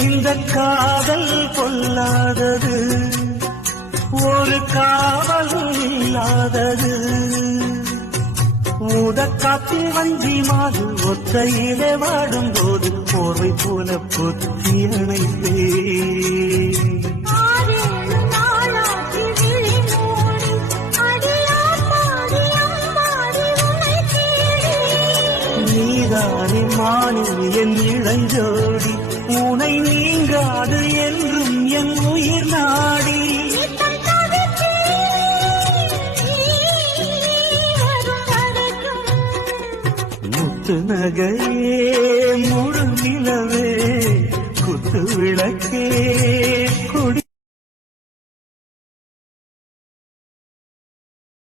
இந்த காதல் கொள்ளாதது, ஒரு காவல் இல்லாதது. ஊதக்காத்தில் வஞ்சி மாது ஒத்தையிலே வாடும் போது போர்வை போல பொத்தி அணைத்தே. நீதானே மானி என் இளஞ்சோடி, உனை நீங்காது என்றும் என் உயிர் நாடி. முத்து நகையே முழு நிலவே குத்து விளக்கே